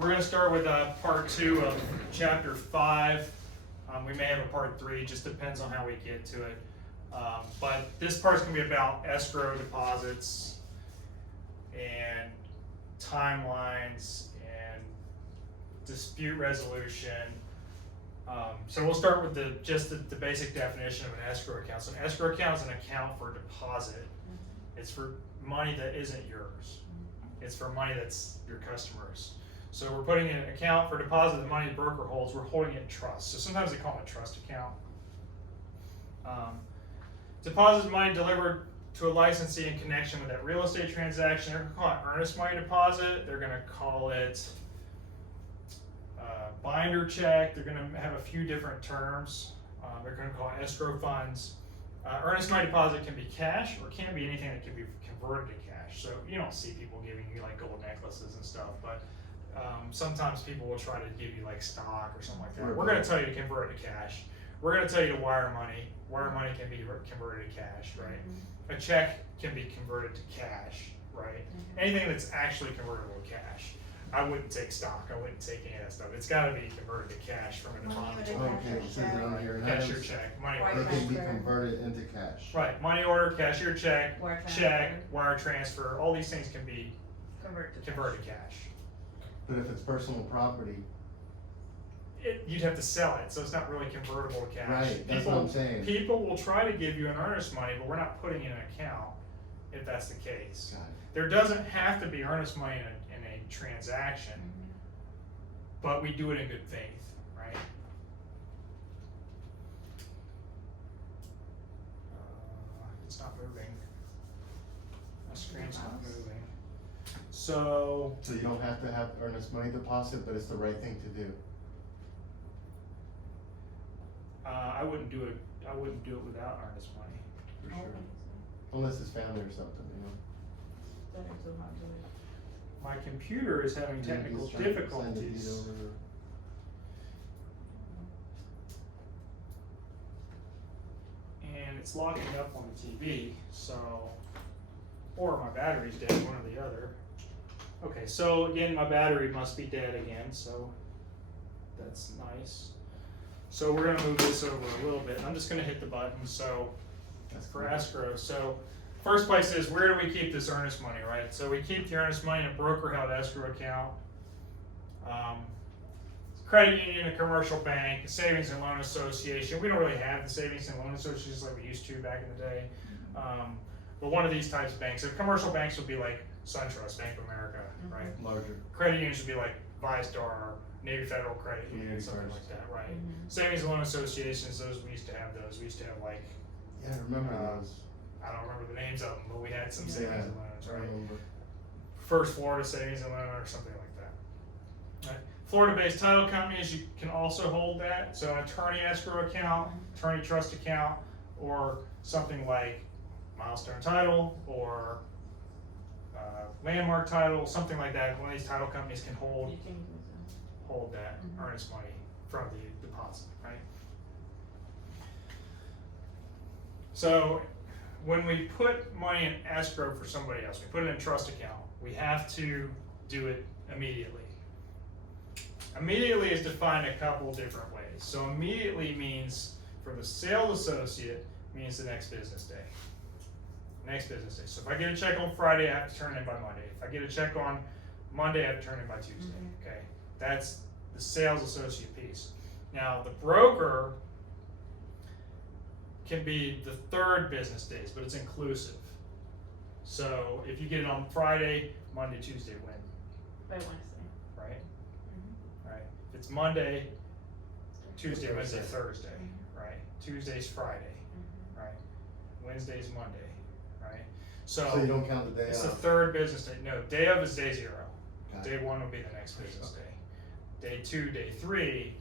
we're going to start with part 2 of chapter 5. We may have a part 3, just depends on how we get to it. But this part's going to be about escrow deposits and timelines and dispute resolution. So we'll start with the basic definition of an escrow account. So an escrow account is an account for deposit. It's for money that isn't yours. It's for money that's your customers. So we're putting in an account for deposit the money the broker holds. We're holding it in trust. So sometimes they call it a trust account. Deposit money delivered to a licensee in connection with that real estate transaction. They're going to call it earnest money deposit. They're going to call it binder check. They're going to have a few different terms. They're going to call it escrow funds. Earnest money deposit can be cash, or it can be anything that can be converted to cash. So you don't see people giving you like gold necklaces and stuff, but sometimes people will try to give you like stock or something like that. We're going to tell you to convert it to cash. We're going to tell you to wire money. Wire money can be converted to cash, right? A check can be converted to cash, right? Anything that's actually convertible to cash. I wouldn't take stock. I wouldn't take any of that stuff. It's got to be converted to cash from a depository. Okay, it says it on here. Cashier check, money They order. can be converted into cash. Right, money order, cashier check, Wire check, wire transfer. All these things can be Converted to converted to cash. But if it's personal property, You'd have to sell it, so it's not really convertible to cash. right, that's what I'm saying. People will try to give you an earnest money, but we're not putting in an account if that's the case. Got it. There doesn't have to be earnest money in a transaction, but we do it in good faith, right? It's not moving. My screen's not moving. So So you don't have to have earnest money deposit, but it's the right thing to do. I wouldn't do it. I wouldn't do it without earnest money. For sure. Unless it's family or something, you know. My computer is having technical He's trying to sign the deed difficulties. over. And it's locking up on the TV, so, or my battery's dead, one or the other. Okay, so again, my battery must be dead again, so that's nice. So we're gonna move this over a little bit. I'm just gonna hit the button, so That's for cool. escrow. So first place is, where do we keep this earnest money, right? So we keep the earnest money in a broker-held escrow account. Credit union, a commercial bank, a savings and loan association. We don't really have the savings and loan associations like we used to back in the day. But one of these types of banks. So commercial banks would be like SunTrust, Bank of America, right? Larger. Credit unions would be like ViStar, Navy Federal Credit Union, Community something cards. like that, right? Savings and loan associations, those we used to have those. We used to have like, Yeah, I remember those. I don't remember the names of them, but we had some Yeah, savings and loans, I right? remember. First Florida Savings and Loan or something like that. Right. Florida-based title companies, you can also hold that. So an attorney escrow account, attorney trust account, or something like Milestone Title or Landmark Title, something like that. One of these title companies can hold that earnest money from the deposit, right? So when we put money in escrow for somebody else, we put it in a trust account, we have to do it immediately. Immediately is defined a couple different ways. So immediately means, for the sales associate, means the next business day. Next business day. So if I get a check on Friday, I have to turn it in by Monday. If I get a check on Monday, I have to turn it in by Tuesday. Okay, that's the sales associate piece. Now the broker can be the third business days, but it's inclusive. So if you get it on Friday, Monday, Tuesday, Wednesday, right? Right. If it's Monday, Tuesday, Wednesday, Thursday, right? Tuesday's Friday, right? Wednesday's Monday, right? So you don't count the day It's the off. third business day. No, day of is day 0. Got Day it. 1 will be the next business day. Day 2, day 3.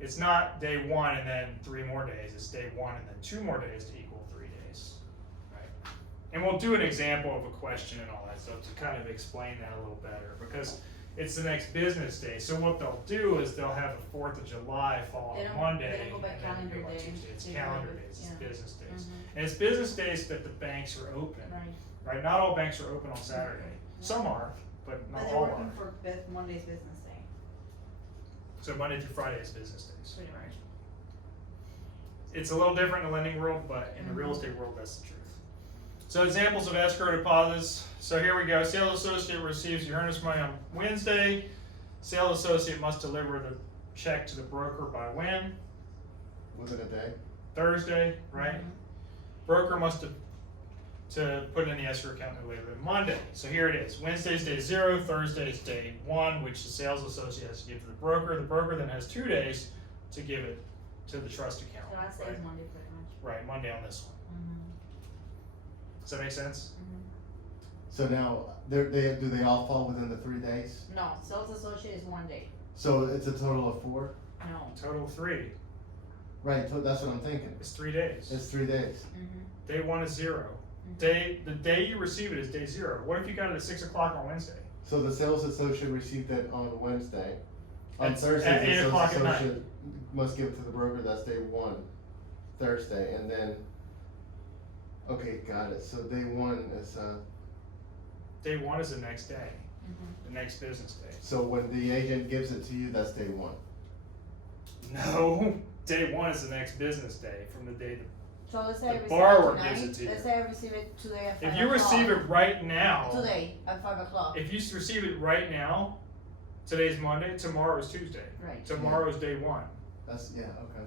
It's not day 1 and then 3 more days. It's day 1 and then 2 more days to equal 3 days, right? And we'll do an example of a question and all that stuff to kind of explain that a little better, because it's the next business day. So what they'll do is they'll have the 4th of July fall They on don't- Monday, they don't go by and then calendar go by days. Tuesday. It's They calendar go by- days. It's yeah. business days, and it's business days that the banks are open. Right. Right? Not all banks are open on Saturday. Some are, but not But they're all working are. for Monday's business day. So Monday through Friday is business days, Pretty right? It's a little different in the lending world, but in the real estate world, that's the truth. So examples of escrow deposits. So here we go. Sales associate receives the earnest money on Wednesday. Sales associate must deliver the check to the broker by when? Was it a day? Thursday, right? Broker must to put it in the escrow account no later than Monday. So here it is. Wednesday's day 0, Thursday's day 1, which the sales associate has to give to the broker. The broker then has 2 days to give it to the trust account. So I say right? it's Monday pretty much. Right, Monday on this one. Does that make sense? So now, do they all fall within the 3 days? No, sales associate is 1 day. So it's a total of 4? No. Total 3. Right, that's what I'm thinking. It's 3 days. It's 3 days. Day 1 is 0. The day you receive it is day 0. What if you got it at 6 o'clock on Wednesday? So the sales associate received it on Wednesday. On At Thursday, at the 8 sales o'clock at night. associate must give it to the broker, that's day 1, Thursday, and then, okay, got it, so day 1 is, Day 1 is the next day, the next business day. so when the agent gives it to you, that's day 1. No, day 1 is the next business day from the day. So let's say I The receive borrower it gives tonight. it to you. Let's say I receive it today at 5 If you receive it right now, today at 5 o'clock. if you receive it right now, today's Monday, tomorrow is Tuesday. Right. Tomorrow is day 1. That's, yeah, okay.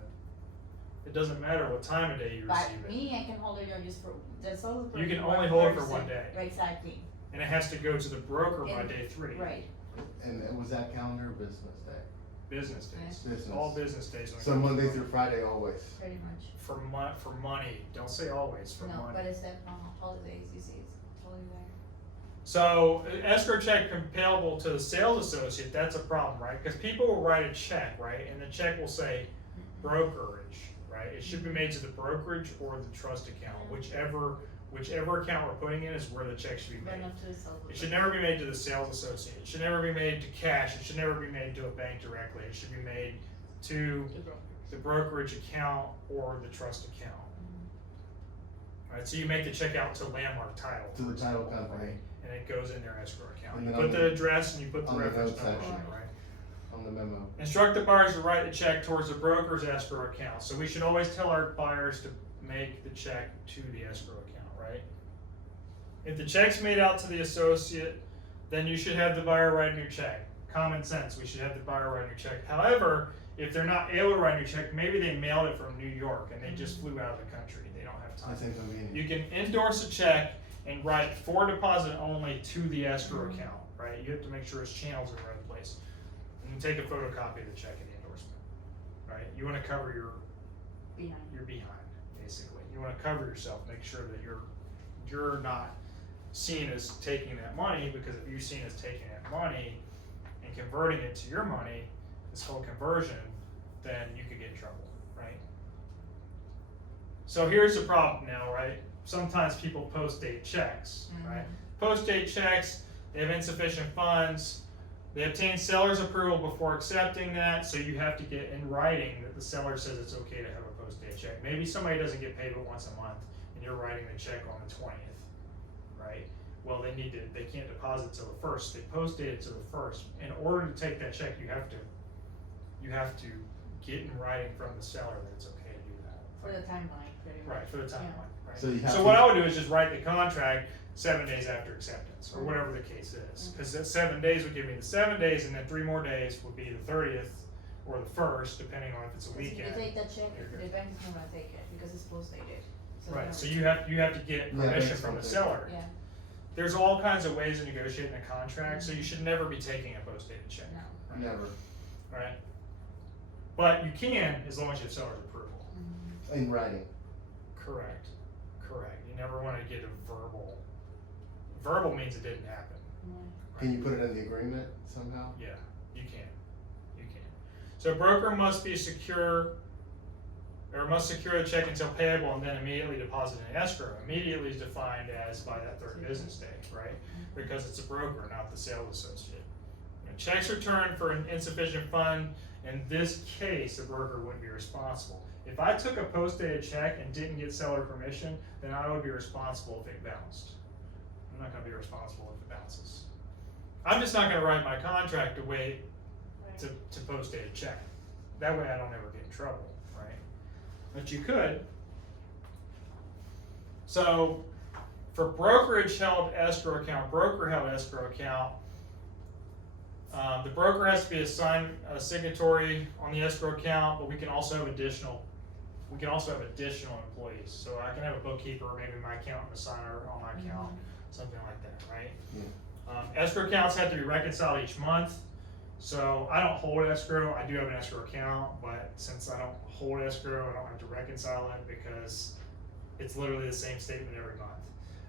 It doesn't matter what time of day you But receive it. me, I can hold it just for the sales. You can for only hold it for Thursday. 1 day. Right, exactly. And it has to go to the broker by And- day 3. Right. And was that calendar or business day? Business days. Business. All business days. when it So comes to Monday money. through Friday always? Pretty much. For money. Don't say always, for No, money. but it's that holidays. You see, it's totally there. So escrow check payable to the sales associate, that's a problem, right? Because people will write a check, right? And the check will say brokerage, right? It should be made to the brokerage or the trust account, whichever account we're putting in is where the check should be But made. not to the sales. It should never be made to the sales associate. It should never be made to cash. It should never be made to a bank directly. It should be made to the brokerage account or the trust account. Right, so you make the check out to Landmark Title. To the for title example, company. right? And it goes in their escrow account. And You then put on the the- address and you put the on the reference note number on section. it, right? On the memo. Instruct the buyers to write the check towards the broker's escrow account. So we should always tell our buyers to make the check to the escrow account, right? If the check's made out to the associate, then you should have the buyer write a new check. Common sense, we should have the buyer write a new check. However, if they're not able to write a new check, maybe they mailed it from New York and they just flew out of the country. They don't have time. That's inconvenient. You can endorse a check and write for deposit only to the escrow account, right? You have to make sure its channels are in the right place. And take a photocopy of the check and the endorsement, right? You wanna cover your behind, basically. You wanna cover yourself, make sure that you're not seen as taking that money, because if you're seen as taking that money and converting it to your money, this whole conversion, then you could get in trouble, right? So here's the problem now, right? Sometimes people post-date checks, right? Post-date checks, they have insufficient funds, they obtain seller's approval before accepting that, so you have to get in writing that the seller says it's okay to have a post-date check. Maybe somebody doesn't get paid but once a month, and you're writing the check on the 20th, right? Well, they can't deposit till the 1st, they post-date it to the 1st. In order to take that check, you have to get in writing from the seller that it's okay to do that. For the timeline, pretty much. Right, for the timeline, right? So you have So to- what I would do is just write the contract 7 days after acceptance, or whatever the case is. Cause that 7 days would give me the 7 days, and then 3 more days would be the 30th or the 1st, depending on if it's a Because if you weekend. take that check, You're good. the bank is not gonna take it because it's post-dated. So Right, they're so not- you have to get Yeah, permission banks from the don't take it. seller. Yeah, There's all kinds of ways of negotiating a contract, so you should never be taking a post-dated check. no. Right? Never. Right? But you can, as long as you have seller's approval. In writing. Correct. You never wanna get a verbal. Verbal means it didn't happen. Can you put it in the agreement somehow? Yeah, you can. So broker must secure the check until payable and then immediately deposit in escrow. Immediately is defined as by that 3rd business day, right? Because it's a broker, not the sales associate. When checks returned for an insufficient fund, in this case, the broker wouldn't be responsible. If I took a post-dated check and didn't get seller permission, then I would be responsible if it bounced. I'm not gonna be responsible if it bounces. I'm just not gonna write my contract to wait to post date a check. That way I don't ever get in trouble, right? But you could. So for brokerage held escrow account, broker held escrow account, the broker has to be assigned a signatory on the escrow account, but we can also have additional employees. So I can have a bookkeeper, maybe my accountant, a signer on my account, something like that, right? Yeah. Escrow accounts have to be reconciled each month. So I don't hold escrow. I do have an escrow account, but since I don't hold escrow, I don't have to reconcile it because it's literally the same statement every month.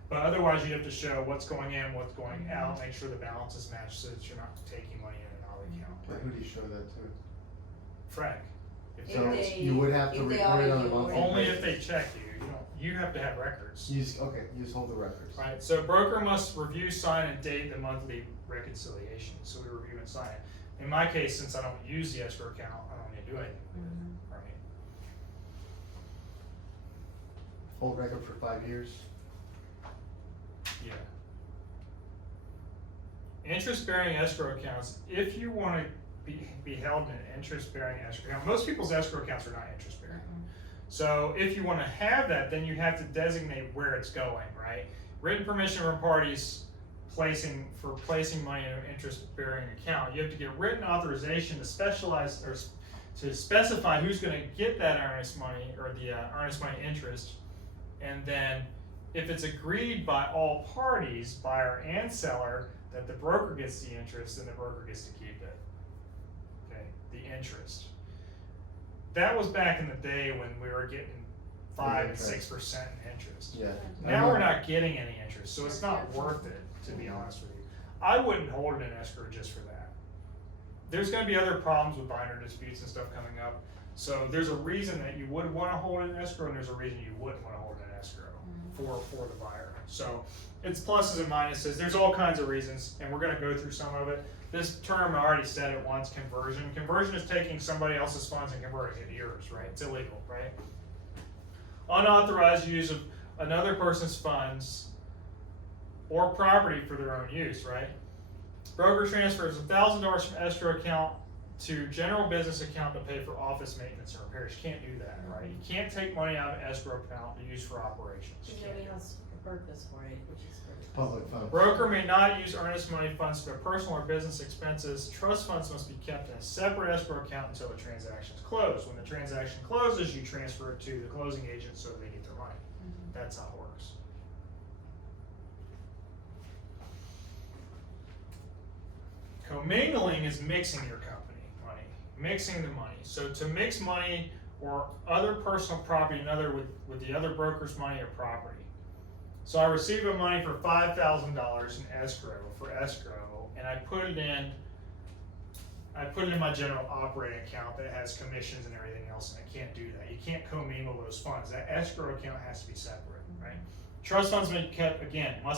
But otherwise, you have to show what's going in, what's going out, make sure the balances match so that you're not taking money in and out of the account. But who do you show that to? Frank. If If So they- you would have to if they report it on a already- monthly only basis. if they check you. You have to have records. You just hold the records. Right, so broker must review, sign, and date the monthly reconciliation, so we review and sign it. In my case, since I don't use the escrow account, I don't need to do anything with it, right? Hold record for 5 years. Yeah. Interest-bearing escrow accounts, if you wanna be held in an interest-bearing escrow account, most people's escrow accounts are not interest-bearing. So if you wanna have that, then you have to designate where it's going, right? Written permission from parties placing money in an interest-bearing account. You have to get written authorization to specialize or to specify who's gonna get that earnest money or the earnest money interest. And then if it's agreed by all parties, buyer and seller, that the broker gets the interest, then the broker gets to keep it. Okay, the interest. That was back in the day when we were getting 5 and 6% in interest. Yeah. Now we're not getting any interest, so it's not worth it, to be honest with you. I wouldn't hold it in escrow just for that. There's gonna be other problems with binder disputes and stuff coming up, so there's a reason that you would wanna hold it in escrow, and there's a reason you wouldn't wanna hold it in escrow for the buyer. So it's pluses and minuses, there's all kinds of reasons, and we're gonna go through some of it. This term, I already said it once, conversion. Conversion is taking somebody else's funds and converting it to yours, right? It's illegal, right? Unauthorized use of another person's funds or property for their own use, right? Broker transfers $1,000 from escrow account to general business account to pay for office maintenance and repairs. You can't do that, right? You can't take money out of escrow account to use for operations. You It can't really do it. has a purpose for it, which is good. Public funds. Broker may not use earnest money funds for personal or business expenses. Trust funds must be kept in a separate escrow account until the transaction is closed. When the transaction closes, you transfer it to the closing agent so they get their money. That's how it works. Commingling is mixing your company money, mixing the money. So to mix money or other personal property another with the other broker's money or property. So I receive a money for $5,000 in escrow, and I put it in my general operating account that has commissions and everything else, and I can't do that. You can't commingle those funds. That escrow account has to be separate, right? Trust funds must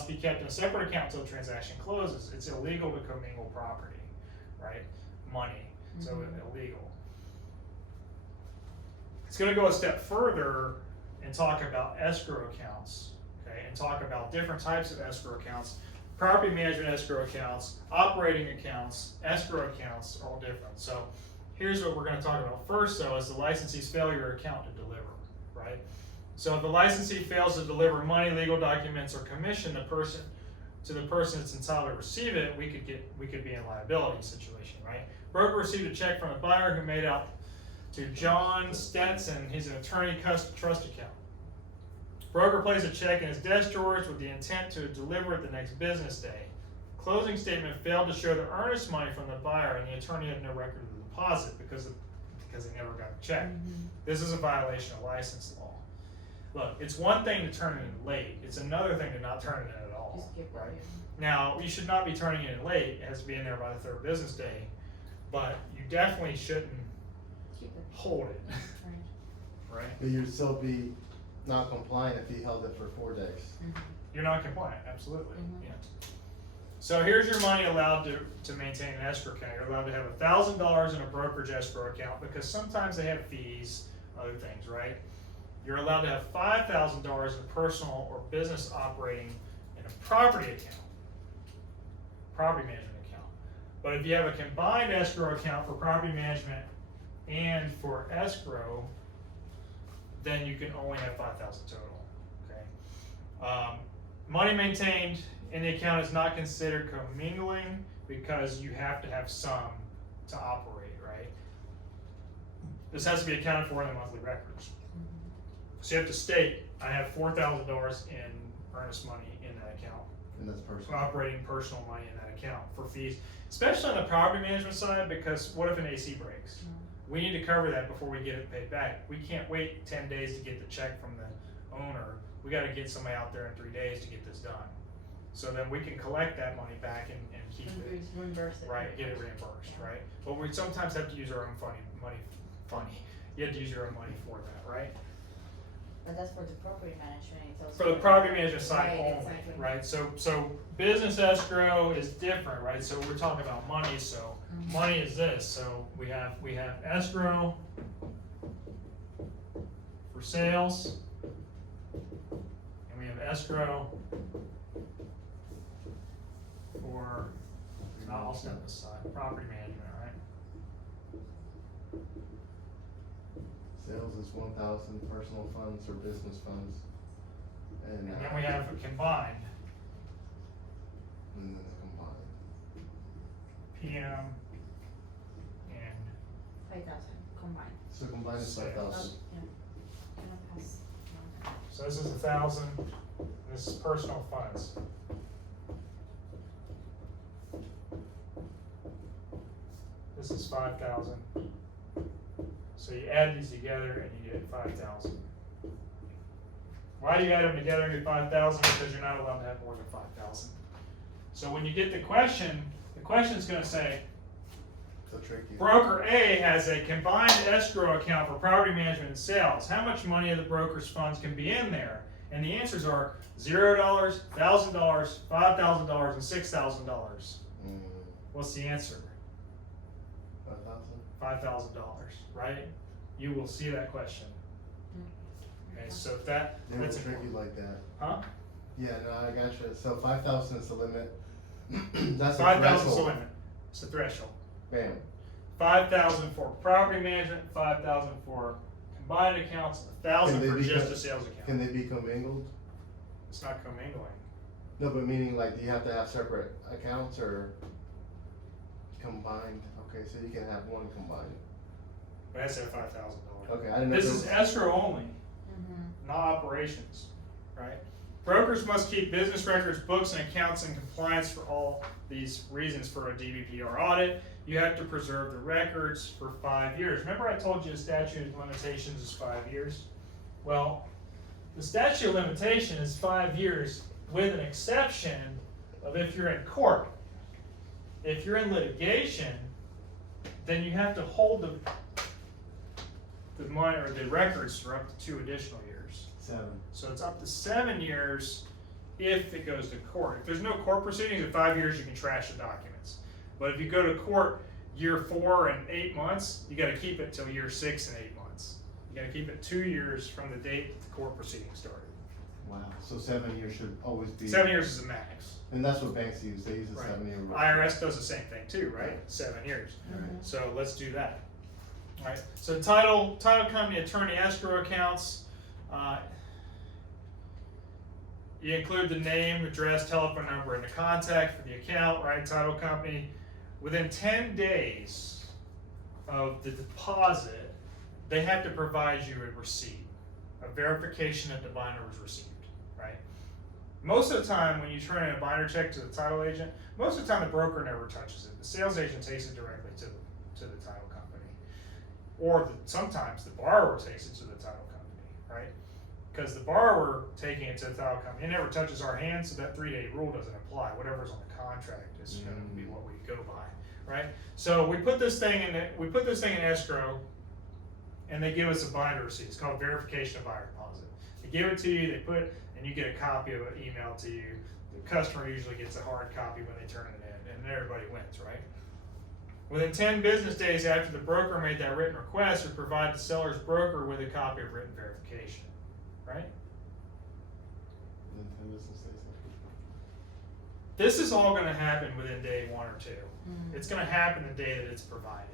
be kept in a separate account until the transaction closes. It's illegal to commingle property, right? Money, so illegal. It's gonna go a step further and talk about escrow accounts, okay? And talk about different types of escrow accounts. Property management escrow accounts, operating accounts, escrow accounts are all different. So here's what we're gonna talk about. First though is the licensee's failure account to deliver, right? So if the licensee fails to deliver money, legal documents, or commission to the person that's entitled to receive it, we could be in a liability situation, right? Broker received a check from a buyer who made out to John Stetson, he's an attorney trust account. Broker placed a check in his desk drawers with the intent to deliver it the next business day. Closing statement failed to show the earnest money from the buyer, and the attorney had no record of the deposit because they never got the check. This is a violation of license law. Look, it's one thing to turn it in late, it's another thing to not turn it in at all, Just skip right? it. Now, you should not be turning it in late, it has to be in there by the 3rd business day, but you definitely shouldn't Keep it. hold it, Right. right? But you'd still be not compliant if he held it for 4 days. You're not compliant, absolutely, Mhm. yeah. So here's your money allowed to maintain an escrow account. You're allowed to have $1,000 in a brokerage escrow account because sometimes they have fees, other things, right? You're allowed to have $5,000 in a personal or business operating in a property account, property management account. But if you have a combined escrow account for property management and for escrow, then you can only have 5,000 total, okay? Money maintained in the account is not considered commingling because you have to have some to operate, right? This has to be accounted for in the monthly records. So you have to state, I have $4,000 in earnest money in that account. And that's personal. Operating personal money in that account for fees, especially on the property management side, because what if an AC breaks? We need to cover that before we get it paid back. We can't wait 10 days to get the check from the owner. We gotta get somebody out there in 3 days to get this done. So then we can collect that money back and keep it. Reimburse it. Right, get it reimbursed, right? But we sometimes have to use our own money. You have to use your own money for that, right? But that's for the property management. It's also For the property management side Right, only, exactly. right? So business escrow is different, right? So we're talking about money, so money is this. So we have escrow for sales, and we have escrow for, I'll step this side, property management, right? Sales is 1,000, personal funds or business funds. And And then we have a combined, and then the combined. PM and 5,000 combined. So combined is Sales. 5,000. Yeah. Gonna pass. so this is 1,000, this is personal funds. This is 5,000. So you add these together and you get 5,000. Why do you add them together and get 5,000? Because you're not allowed to have more than 5,000. So when you get the question's gonna say, So tricky. broker A has a combined escrow account for property management and sales. How much money of the broker's funds can be in there? And the answers are $0, $1,000, $5,000, and $6,000. What's the answer? 5,000. $5,000, right? You will see that question. Okay, so that's They were tricky important. like that. Huh? Yeah, no, I gotcha. So 5,000 is the limit. That's the 5,000 is the threshold. limit. It's the threshold. Bam. 5,000 for property management, 5,000 for combined accounts, 1,000 Can for they be just co- a sales account. Can they be commingled? It's not commingling. No, but meaning like, do you have to have separate accounts or combined? Okay, so you can have one combined. But that's at $5,000. Okay, I didn't know. This if is there was- escrow only, not operations, right? Brokers must keep business records, books, and accounts in compliance for all these reasons for a DBPR audit. You have to preserve the records for 5 years. Remember I told you the statute of limitations is 5 years? Well, the statute of limitation is 5 years with an exception of if you're in court. If you're in litigation, then you have to hold the money or the records for up to 2 additional years. 7. So it's up to 7 years if it goes to court. If there's no court proceedings, in 5 years you can trash the documents. But if you go to court year 4 and 8 months, you gotta keep it till year 6 and 8 months. You gotta keep it 2 years from the date that the court proceedings started. Wow. So 7 years should always be. 7 years is the max. And that's what banks use. They use a Right. 7-year rule. IRS does the same thing too, right? 7 years. Right. So let's do that. All right. So title company, attorney, escrow accounts. You include the name, address, telephone number, and the contact for the account, right? Title company. Within 10 days of the deposit, they have to provide you a receipt, a verification that the binder was received, right? Most of the time, when you turn in a binder check to the title agent, most of the time the broker never touches it. The sales agent takes it directly to the title company. Or sometimes the borrower takes it to the title company, right? Because the borrower taking it to the title company, it never touches our hands, so that 3-day rule doesn't apply. Whatever's on the contract is going to be what we go by, right? So we put this thing in escrow, and they give us a binder receipt. It's called verification of buyer deposit. They give it to you, and you get a copy of it emailed to you. The customer usually gets a hard copy when they turn it in, and everybody wins, right? Within 10 business days after the broker made that written request, we provide the seller's broker with a copy of written verification, right? And then 10 business days This is all gonna happen within day 1 or 2. Mm. It's gonna happen the day that it's provided.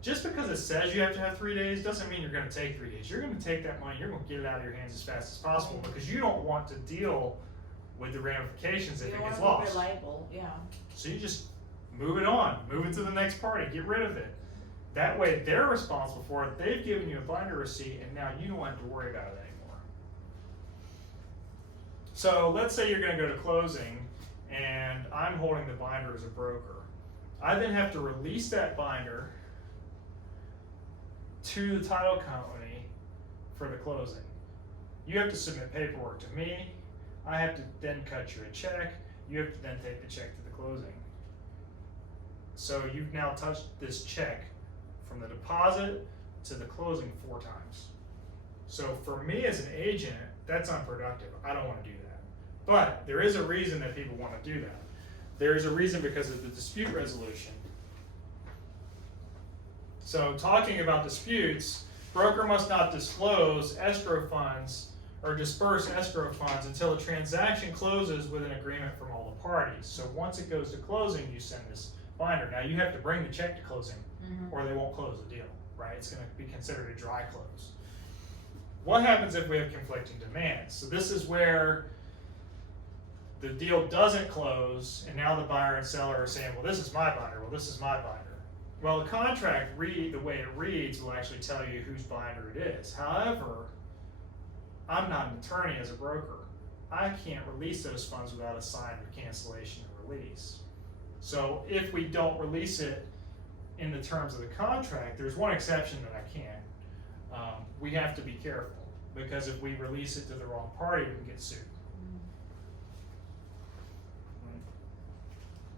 Just because it says you have to have 3 days doesn't mean you're gonna take 3 days. You're gonna take that money, you're gonna get it out of your hands as fast as possible because you don't want to deal with the ramifications if You it don't gets wanna be lost. reliable, yeah. So you just move it on, move it to the next party, get rid of it. That way they're responsible for it, they've given you a binder receipt, and now you don't have to worry about it anymore. So let's say you're gonna go to closing, and I'm holding the binder as a broker. I then have to release that binder to the title company for the closing. You have to submit paperwork to me, I have to then cut you a check, you have to then take the check to the closing. So you've now touched this check from the deposit to the closing 4 times. So for me as an agent, that's unproductive. I don't want to do that. But there is a reason that people want to do that. There is a reason because of the dispute resolution. So talking about disputes, broker must not disclose escrow funds or disperse escrow funds until the transaction closes with an agreement from all the parties. So once it goes to closing, you send this binder. Now you have to bring the check to closing or they won't close the deal, right? It's going to be considered a dry close. What happens if we have conflicting demands? So this is where the deal doesn't close and now the buyer and seller are saying, well, this is my binder, well, this is my binder. Well, the contract, the way it reads, will actually tell you whose binder it is. However, I'm not an attorney as a broker. I can't release those funds without a signed cancellation and release. So if we don't release it in the terms of the contract, there's one exception that I can. We have to be careful because if we release it to the wrong party, we can get sued.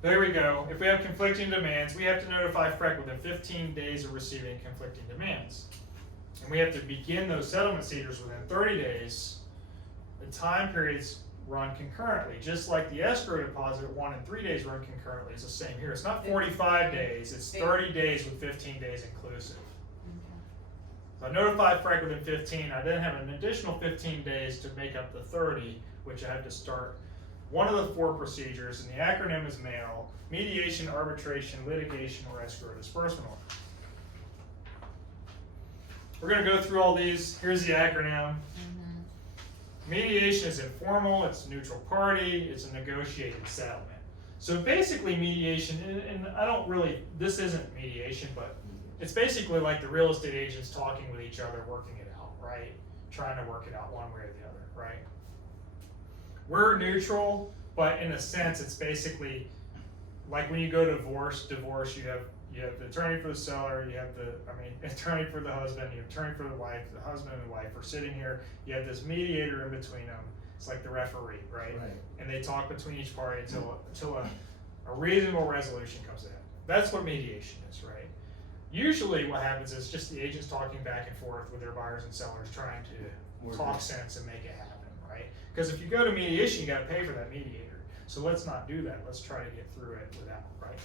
There we go. If we have conflicting demands, we have to notify FREC within 15 days of receiving conflicting demands. And we have to begin those settlement procedures within 30 days. The time periods run concurrently, just like the escrow deposit, 1 and 3 days run concurrently. It's the same here. It's not 45 days, it's 30 days with 15 days inclusive. So I notify FREC within 15. I then have an additional 15 days to make up the 30, which I have to start one of the 4 procedures, and the acronym is MAIL: mediation, arbitration, litigation, or escrow disbursement. We're going to go through all these. Here's the acronym. Mediation is informal, it's a neutral party, it's a negotiated settlement. So basically mediation, and I don't really, this isn't mediation, but it's basically like the real estate agents talking with each other, working it out, right? Trying to work it out one way or the other, right? We're neutral, but in a sense, it's basically like when you go to divorce, you have the attorney for the seller, you have attorney for the husband, you have attorney for the wife, the husband and the wife are sitting here, you have this mediator in between them. It's like the referee, right? And they talk between each party until a reasonable resolution comes in. That's what mediation is, right? Usually what happens is just the agents talking back and forth with their buyers and sellers trying to talk sense and make it happen, right? Because if you go to mediation, you gotta pay for that mediator. So let's not do that. Let's try to get through it without, right?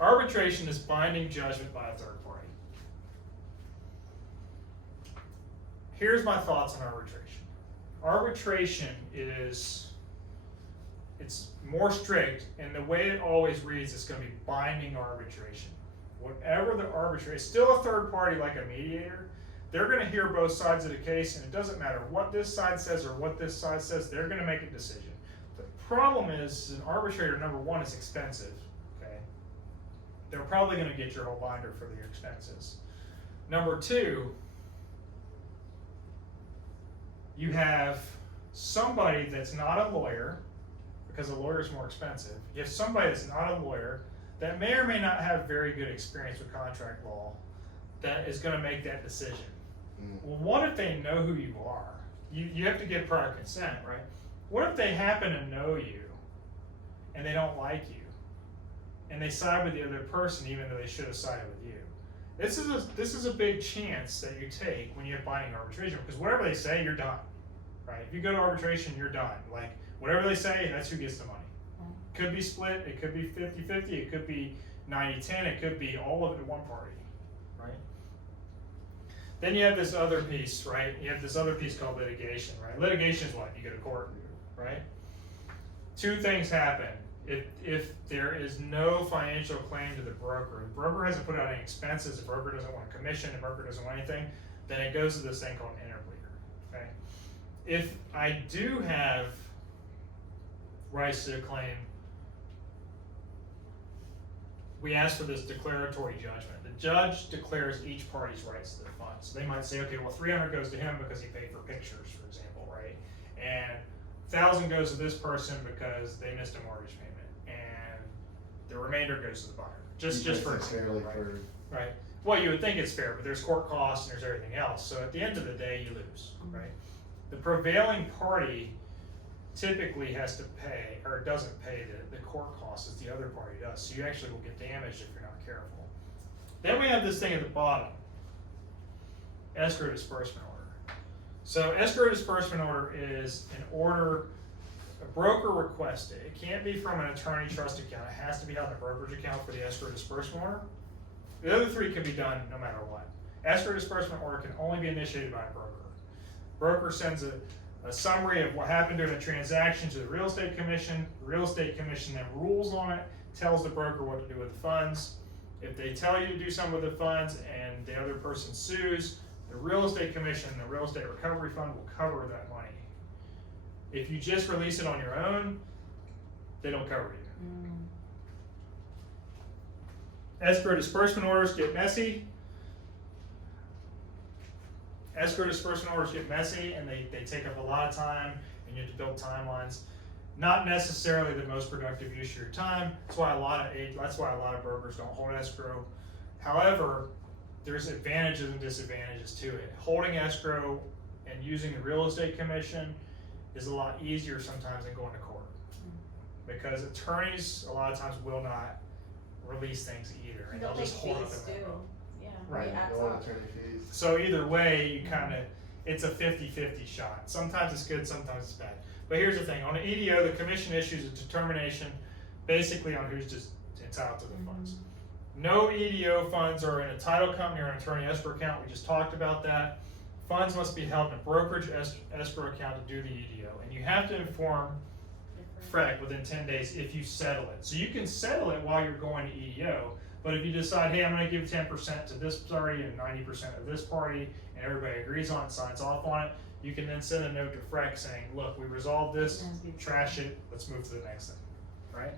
Arbitration is binding judgment by a third party. Here's my thoughts on arbitration. Arbitration it's more strict, and the way it always reads, it's going to be binding arbitration. Whatever the arbitrator, it's still a third party like a mediator. They're going to hear both sides of the case, and it doesn't matter what this side says or what this side says, they're going to make a decision. The problem is, an arbitrator, number one, is expensive. They're probably going to get your whole binder for their expenses. Number two, you have somebody that's not a lawyer, because a lawyer is more expensive. You have somebody that's not a lawyer that may or may not have very good experience with contract law that is going to make that decision. Well, what if they know who you are? You have to get prior consent, right? What if they happen to know you and they don't like you? And they side with the other person even though they should have sided with you. This is a big chance that you take when you have binding arbitration, because whatever they say, you're done, right? If you go to arbitration, you're done. Like, whatever they say, that's who gets the money. Could be split, it could be 50-50, it could be 90-10, it could be all of it to one party, right? Then you have this other piece, right? You have this other piece called litigation, right? Litigation is what? You go to court, right? Two things happen. If there is no financial claim to the broker hasn't put out any expenses, the broker doesn't want a commission, the broker doesn't want anything, then it goes to this thing called interpleader, okay? If I do have rights to a claim, we ask for this declaratory judgment. The judge declares each party's rights to the funds. So they might say, okay, well, 300 goes to him because he paid for pictures, for example, right? And 1,000 goes to this person because they missed a mortgage payment, and the remainder goes to the buyer. Just for example, right? Right. Well, you would think it's fair, but there's court costs and there's everything else. So at the end of the day, you lose, right? The prevailing party typically has to pay, or doesn't pay the court costs as the other party does. So you actually will get damaged if you're not careful. Then we have this thing at the bottom, escrow disbursement order. So escrow disbursement order is an order a broker requested. It can't be from an attorney trust account. It has to be on the brokerage account for the escrow disbursement order. The other three can be done no matter what. Escrow disbursement order can only be initiated by a broker. Broker sends a summary of what happened during a transaction to the real estate commission. The real estate commission then rules on it, tells the broker what to do with the funds. If they tell you to do something with the funds and the other person sues, the real estate commission, the real estate recovery fund will cover that money. If you just release it on your own, they don't cover you. Escrow disbursement orders get messy. Escrow disbursement orders get messy and they take up a lot of time and you have to build timelines. Not necessarily the most productive use of your time. That's why a lot of brokers don't hold escrow. However, there's advantages and disadvantages to it. Holding escrow and using the real estate commission is a lot easier sometimes than going to court. Because attorneys a lot of times will not release things either, and they'll just hold up their memo. Yeah. Right. Attorney fees. So either way, you kind of, it's a 50-50 shot. Sometimes it's good, sometimes it's bad. But here's the thing, on an EDO, the commission issues a determination basically on who's just entitled to the funds. No EDO funds are in a title company or an attorney escrow account, we just talked about that. Funds must be held in a brokerage escrow account to do the EDO, and you have to inform FREC within 10 days if you settle it. So you can settle it while you're going to EDO, but if you decide, hey, I'm gonna give 10% to this party and 90% of this party, and everybody agrees on it, signs off on it, you can then send a note to FREC saying, look, we resolved this, trash it, let's move to the next thing, right?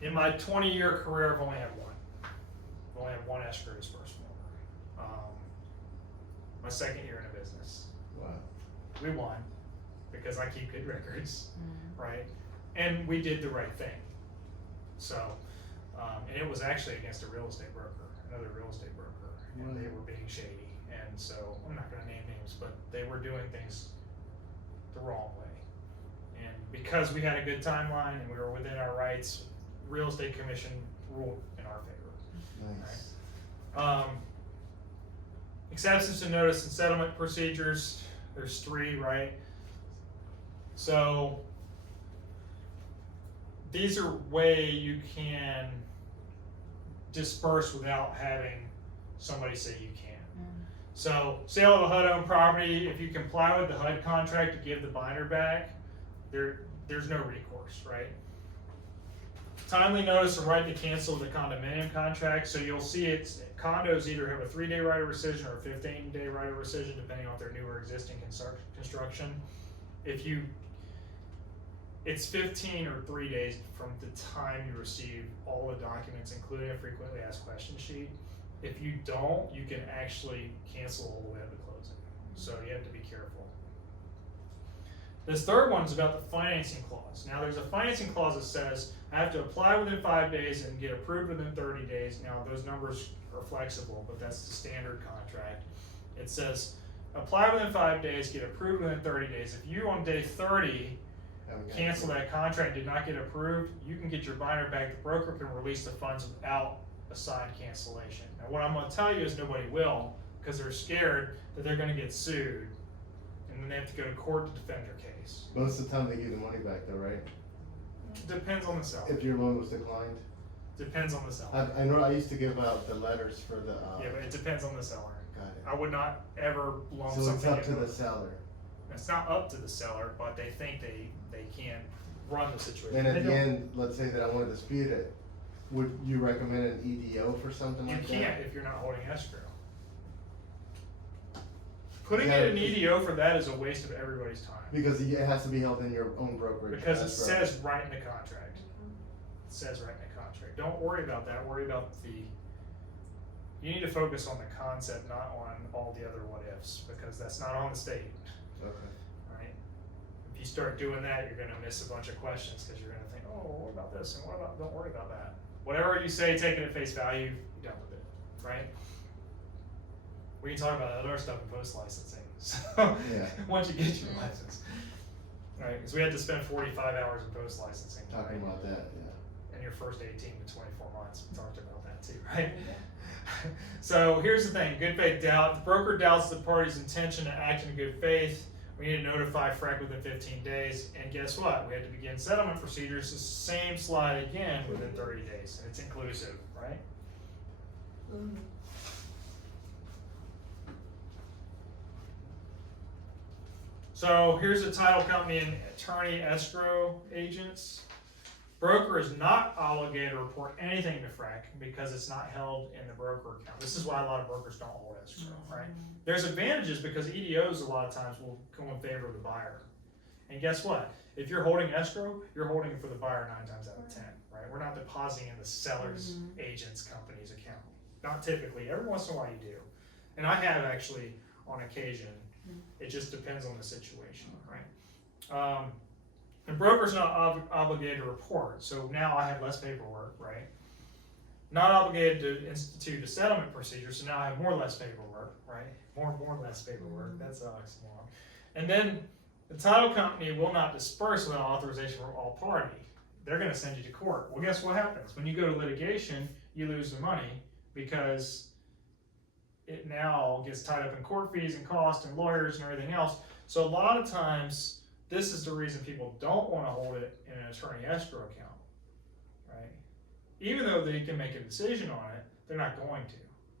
In my 20-year career, I've only had one. I've only had one escrow disbursement order. My second year in a business. Wow. We won, because I keep good records, right? And we did the right thing. So, and it was actually against a real estate broker, another real estate broker, and they were being shady. And so, I'm not gonna name names, but they were doing things the wrong way. And because we had a good timeline and we were within our rights, real estate commission ruled in our favor. Nice. Right? Acceptance to notice and settlement procedures, there's 3, right? So these are way you can disperse without having somebody say you can't. So sale of a HUD-owned property, if you comply with the HUD contract to give the binder back, there's no recourse, right? Timely notice of right to cancel the condominium contract. So you'll see condos either have a 3-day right of rescission or a 15-day right of rescission, depending on their new or existing construction. It's 15 or 3 days from the time you receive all the documents, including a frequently asked question sheet. If you don't, you can actually cancel all the way up to closing. So you have to be careful. This third one is about the financing clause. Now there's a financing clause that says I have to apply within 5 days and get approved within 30 days. Now those numbers are flexible, but that's the standard contract. It says apply within 5 days, get approved within 30 days. If you on day 30 cancel that contract, did not get approved, you can get your binder back. The broker can release the funds without a signed cancellation. Now what I'm going to tell you is nobody will, because they're scared that they're going to get sued and then they have to go to court to defend their case. Most of the time they give the money back though, right? Depends on the seller. If your loan was declined. Depends on the seller. I know I used to give out the letters for the. Yeah, but it depends on the seller. Got it. I would not ever loan So something. it's up to the seller. It's not up to the seller, but they think they can run the situation. Then at They the don't- end, let's say that I wanna dispute it, would you recommend an EDO for something You like that? can't if you're not holding escrow. Putting Yeah, in an EDO for that is a waste of everybody's time. Because it has to be held in your own brokerage. Because it escrow. says right in the contract. It says right in the contract. Don't worry about that, worry about you need to focus on the concept, not on all the other what ifs, because that's not on the state, Okay. right? If you start doing that, you're gonna miss a bunch of questions, cause you're gonna think, oh, what about this, and what about, don't worry about that. Whatever you say, take it at face value, you're done with it, right? We can talk about other stuff in post licensing, so, Yeah. once you get your license. Right, cause we had to spend 45 hours in post licensing, Talking right? about that, yeah. In your first 18 to 24 months, we talked about that too, right? So here's the thing, good faith doubt, the broker doubts the party's intention to act in good faith, we need to notify FREC within 15 days, and guess what, we had to begin settlement procedures, the same slide again within 30 days, and it's inclusive, right? Mhm. So here's the title company and attorney escrow agents. Broker is not obligated to report anything to FREC because it's not held in the broker account. This is why a lot of brokers don't hold escrow, right? There's advantages because EDOs a lot of times will go in favor of the buyer. And guess what? If you're holding escrow, you're holding it for the buyer 9 times out of 10, right? We're not depositing in the seller's agent's company's account. Not typically, every once in a while you do. And I have actually on occasion. It just depends on the situation, right? And broker's not obligated to report, so now I have less paperwork, right? Not obligated to institute a settlement procedure, so now I have more or less paperwork, right? More less paperwork, that's an oxymoron. And then the title company will not disperse without authorization from all party. They're gonna send you to court. Well, guess what happens? When you go to litigation, you lose the money because it now gets tied up in court fees and costs and lawyers and everything else. So a lot of times, this is the reason people don't wanna hold it in an attorney escrow account, right? Even though they can make a decision on it, they're not going to,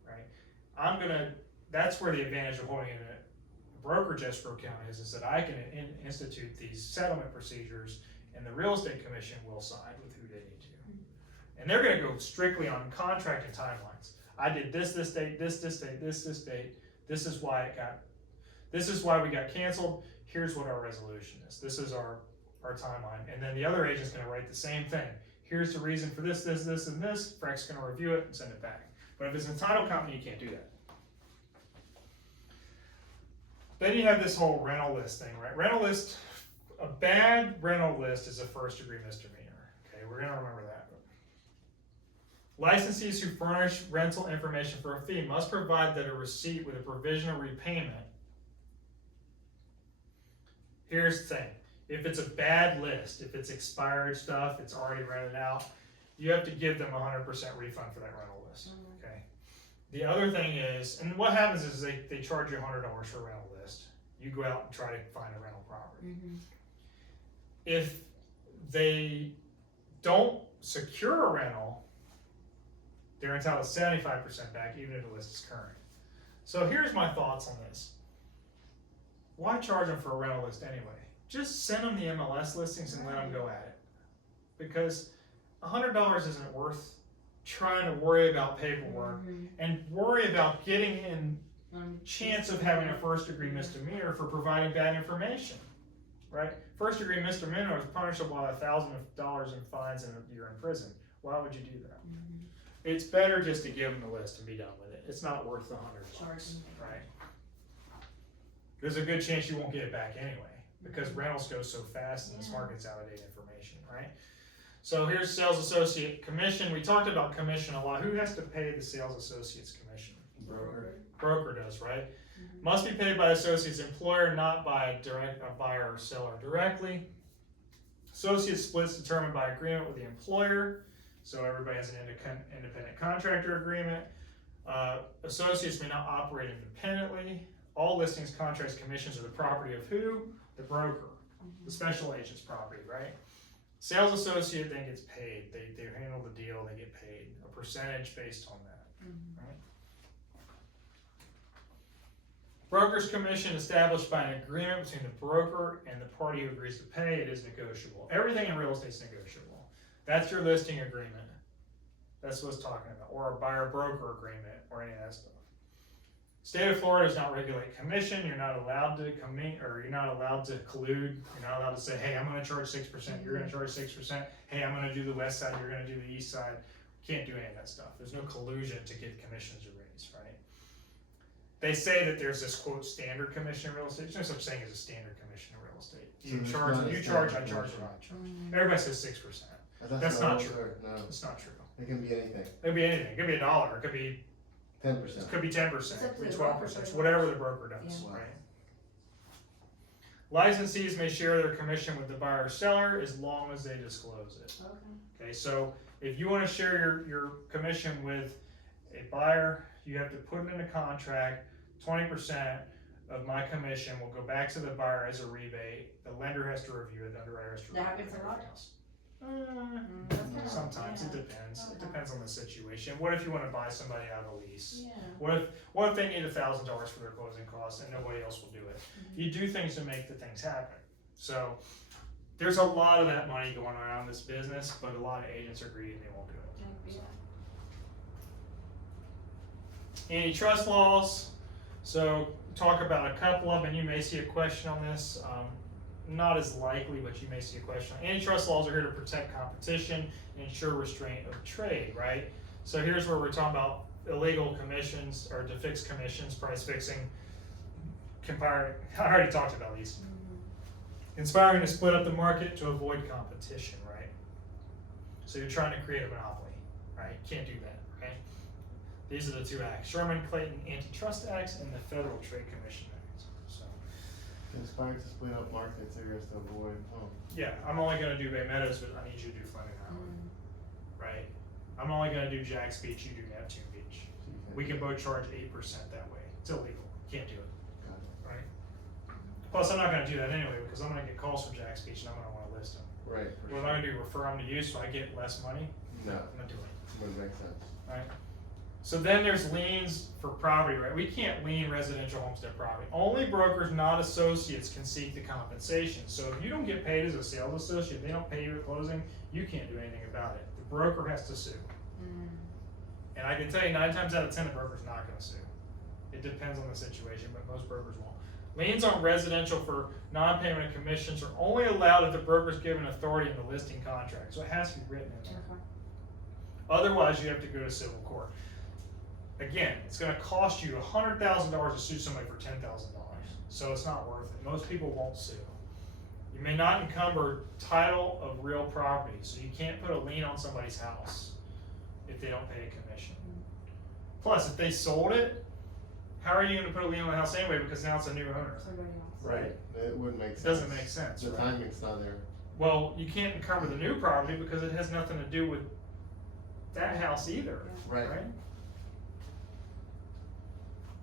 right? That's where the advantage of holding it in a brokerage escrow account is that I can institute these settlement procedures and the real estate commission will side with who they need to. And they're gonna go strictly on contract and timelines. I did this date, this date, this date, this is why we got canceled, here's what our resolution is, this is our timeline, and then the other agent's gonna write the same thing. Here's the reason for this, and this, FREC's gonna review it and send it back. But if it's a title company, you can't do that. Then you have this whole rental list thing, right? Rental list, a bad rental list is a first degree misdemeanor, okay, we're gonna remember that. Licensees who furnish rental information for a fee must provide that a receipt with a provision of repayment. Here's the thing, if it's a bad list, if it's expired stuff, it's already rented out, you have to give them 100% refund for that rental list, okay? The other thing is, and what happens is they charge you $100 for a rental list. You go out and try to find a rental property. If they don't secure a rental, they're entitled to 75% back even if the list is current. So here's my thoughts on this. Why charge them for a rental list anyway? Just send them the MLS listings and let them go at it. Because $100 isn't worth trying to worry about paperwork and worry about getting in chance of having a first degree misdemeanor for providing bad information, right? First degree misdemeanor is punishable by $1,000 in fines and a year in prison. Why would you do that? It's better just to give them the list and be done with it. It's not worth the $100, right? There's a good chance you won't get it back anyway because rentals go so fast and this market's out of date information, right? So here's sales associate commission. We talked about commission a lot. Who has to pay the sales associate's commission? Broker does, right? Must be paid by the associate's employer, not by a buyer or seller directly. Associate splits determined by agreement with the employer. So everybody has an independent contractor agreement. Associates may not operate independently. All listings, contracts, commissions are the property of who? The broker, the special agent's property, right? Sales associate then gets paid. They handle the deal, they get paid a percentage based on that, right? Broker's commission established by an agreement between the broker and the party who agrees to pay. It is negotiable. Everything in real estate is negotiable. That's your listing agreement. That's what it's talking about, or a buyer-broker agreement, or any of that stuff. State of Florida does not regulate commission. You're not allowed to you're not allowed to collude. You're not allowed to say, hey, I'm going to charge 6%. You're going to charge 6%. Hey, I'm going to do the west side. You're going to do the east side. Can't do any of that stuff. There's no collusion to get commissions raised, right? They say that there's this quote standard commission in real estate. There's no such thing as a standard commission in real estate. You So charge, there's not a you charge, I standard charge, commission. what I charge. Everybody says 6%. That's not true. No, It's not true. it can be anything. It could be anything. It could be $1. It could be 10%. It could be 10%, It's up to it could be the 12%, broker. it's whatever the broker does, Yeah. right? Licensees may share their commission with the buyer or seller as long as they disclose it. Okay. Okay, so if you wanna share your commission with a buyer, you have to put it in a contract, 20% of my commission will go back to the buyer as a rebate. The lender has to review it, the underwriter has to review it. That happens a and lot? everything else. That's kinda- Sometimes, yeah. it depends. It Okay. depends on the situation. What if you wanna buy somebody out of a lease? Yeah. What if they need $1,000 for their closing costs and nobody else will do it? Mhm. You do things to make the things happen. So there's a lot of that money going around this business, but a lot of agents are greedy and they won't do it. Yeah. Antitrust laws. So talk about a couple of them, and you may see a question on this. Not as likely, but you may see a question. Antitrust laws are here to protect competition and ensure restraint of trade, right? So here's where we're talking about illegal commissions or to fix commissions, price fixing. I already talked about these. Inspiring to split up the market to avoid competition, right? So you're trying to create a monopoly, right? Can't do that, right? These are the two acts, Sherman-Clayton Antitrust Acts and the Federal Trade Commission Act. So, Inspired to split up markets areas to avoid, yeah, I'm only gonna do Bay Meadows, but I need you to do Fleming Island, right? I'm only gonna do Jack's Beach, you do Neptune Beach. We can both charge 8% that way. It's illegal, can't do it, Got it. right? Plus, I'm not gonna do that anyway, because I'm gonna get calls from Jack's Beach and I'm gonna wanna list them. Right, for What am I gonna do, refer them to you so I get less money? No, I'm not doing it. wouldn't make sense. Right? So then there's liens for property, right? We can't lien residential homestead property. Only brokers, not associates, can seek the compensation. So if you don't get paid as a sales associate, they don't pay you at closing, you can't do anything about it. The broker has to sue. And I can tell you 9 times out of 10, the broker's not gonna sue. It depends on the situation, but most brokers won't. Liens on residential for non-payment of commissions are only allowed if the broker's given authority in the listing contract. So it has to be written in there. Okay. Otherwise, you have to go to civil court. Again, it's gonna cost you $100,000 to sue somebody for $10,000, so it's not worth it. Most people won't sue. You may not encumber title of real property, so you can't put a lien on somebody's house if they don't pay a commission. Plus, if they sold it, how are you gonna put a lien on the house anyway, because now it's a new owner? Somebody else. Right. It wouldn't make It sense. doesn't make sense, The right? timing's not there. Well, you can't encumber the new property because it has nothing to do with that house either, Right. right?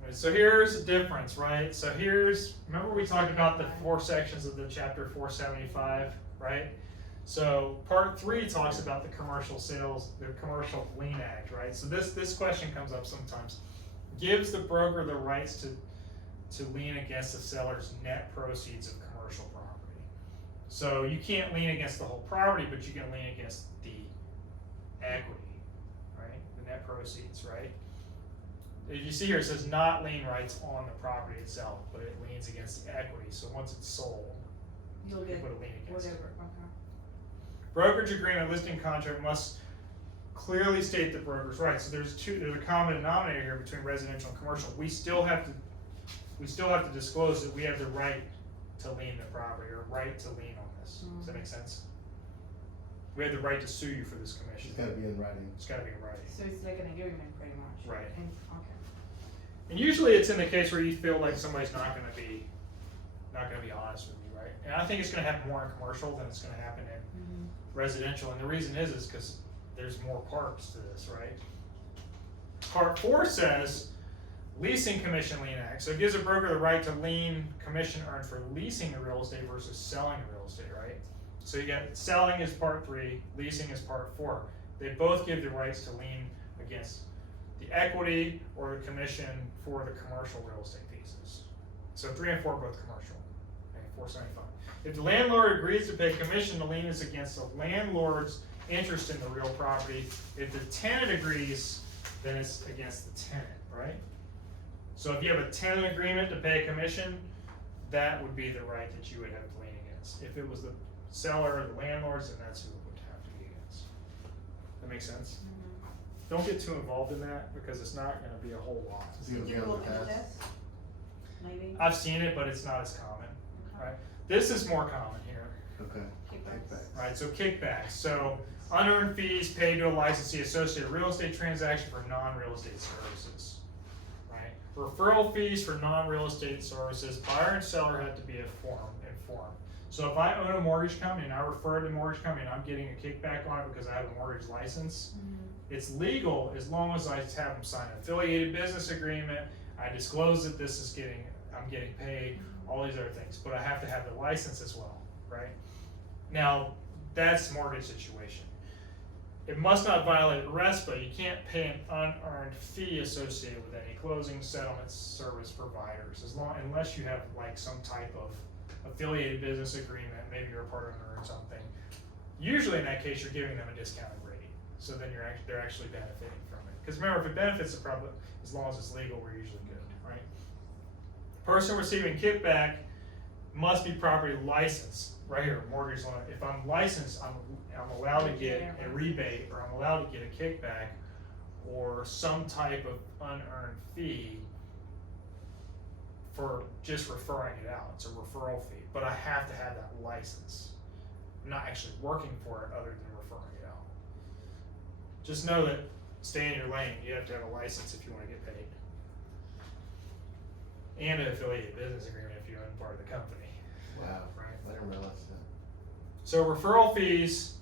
Alright, so here's the difference, right? So remember we talked about the 4 sections of the chapter 475, right? So part 3 talks about the commercial sales, the commercial lien act, right? So this question comes up sometimes. Gives the broker the rights to lien against the seller's net proceeds of commercial property. So you can't lien against the whole property, but you can lien against the equity, right? The net proceeds, right? As you see here, it says not lien rights on the property itself, but it liens against the equity. So once it's sold, You'll you get put a lien against it. whatever. Okay. Brokerage agreement listing contract must clearly state the broker's rights. So there's a common denominator here between residential and commercial. We still have to disclose that we have the right to lien the property or right to lien on this. Does that make sense? We have the right to sue you for this commission. It's gotta be in writing. It's gotta be in writing. So it's like an agreement, pretty much. Right. And, okay. And usually it's in the case where you feel like somebody's not gonna be honest with you, right? And I think it's gonna happen more in commercial than it's gonna happen in residential, and the reason is because there's more parts to this, right? Part 4 says leasing commission lien act. So it gives a broker the right to lien commission earned for leasing the real estate versus selling the real estate, right? So you got selling is part 3, leasing is part 4. They both give the rights to lien against the equity or the commission for the commercial real estate pieces. So 3 and 4 both commercial. Okay, 475. If the landlord agrees to pay commission, the lien is against the landlord's interest in the real property. If the tenant agrees, then it's against the tenant, right? So if you have a tenant agreement to pay a commission, that would be the right that you would have to lien against. If it was the seller or the landlords, then that's who it would have to be against. That makes sense? Don't get too involved in that because it's not gonna be a whole lot. Is he Did gonna you be on look the into pass? this? Maybe? I've seen it, but it's not as common, Okay. right? This is more common here, Okay. Kickbacks. right? So kickbacks, so unearned fees paid to a licensee associated with a real estate transaction for non-real estate services, right? Referral fees for non-real estate services, buyer and seller have to be informed. So if I own a mortgage company and I refer to the mortgage company and I'm getting a kickback on it because I have a mortgage license, it's legal as long as I have them sign an affiliated business agreement, I disclose that this is I'm getting paid, all these other things, but I have to have the license as well, right? Now, that's mortgage situation. It must not violate RESPA, you can't pay an unearned fee associated with any closing settlement service providers, unless you have like some type of affiliated business agreement, maybe you're a partner or something. Usually in that case, you're giving them a discounted rate, so then they're actually benefiting from it. Because remember, if it benefits the public, as long as it's legal, we're usually good, right? Person receiving kickback must be properly licensed, right here, mortgage loan. If I'm licensed, I'm allowed to get a rebate, or I'm allowed to get a kickback, or some type of unearned fee for just referring it out. It's a referral fee, but I have to have that license. I'm not actually working for it other than referring it out. Just know that stay in your lane, you have to have a license if you want to get paid. And an affiliated business agreement if you own part of the company. Wow. Right. I didn't realize that. So referral fees